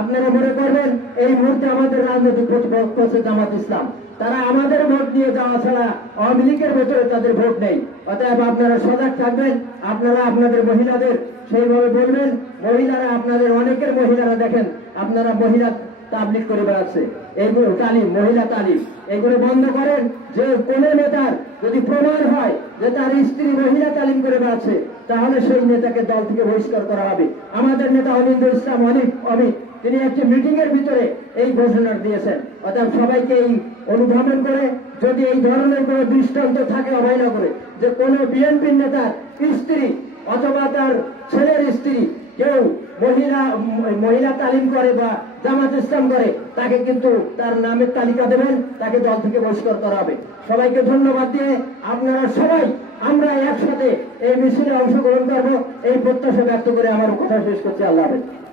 আপনারা মনে করবেন, এই মুহূর্তে আমাদের রাজনৈতিক প্রতিপক্ষ হচ্ছে জামাত ইসলাম। তারা আমাদের ভোট দিয়ে যাওয়া ছাড়া আওয়ামী লীগের ভেতরে তাদের ভোট নেই। অতএব আপনারা সজাগ থাকবেন, আপনারা আপনাদের মহিলাদের সেইভাবে বলবেন, মহিলারা আপনাদের অনেকের মহিলারা দেখেন, আপনারা মহিলা তাবলিক করে বেড়াচ্ছে। এইগুলো তালিম, মহিলা তালিম। এগুলো বন্ধ করেন, যে কোন নেতার যদি প্রমাণ হয় যে তার স্ত্রী মহিলা তালিম করে বেড়াচ্ছে, তাহলে সেই নেতাকে দল থেকে বহিষ্কার করা হবে। আমাদের নেতা অনিন্দ ইসলাম অনিক অমিত তিনি একটি মিটিং এর ভিতরে এই ঘোষণা দিয়েছেন। অর্থাৎ সবাইকে এই অনুধাবন করে, যদি এই ধরনের কোনো দৃষ্টান্ত থাকে অবহেলা করে, যে কোন বিএনপি নেতার স্ত্রী অথবা তার ছেলের স্ত্রী, কেউ মহিলা মহিলা তালিম করে বা জামাত ইসলাম করে, তাকে কিন্তু তার নামের তালিকা দেবেন, তাকে দল থেকে বহিষ্কার করা হবে। সবাইকে ধন্যবাদ দিয়ে আপনারা সবাই আমরা একসাথে এই মিছিলে অংশগ্রহণ করব। এই প্রত্যাশা ব্যক্ত করে আমার কথা শেষ করছি। আল্লাহ হাফেজ।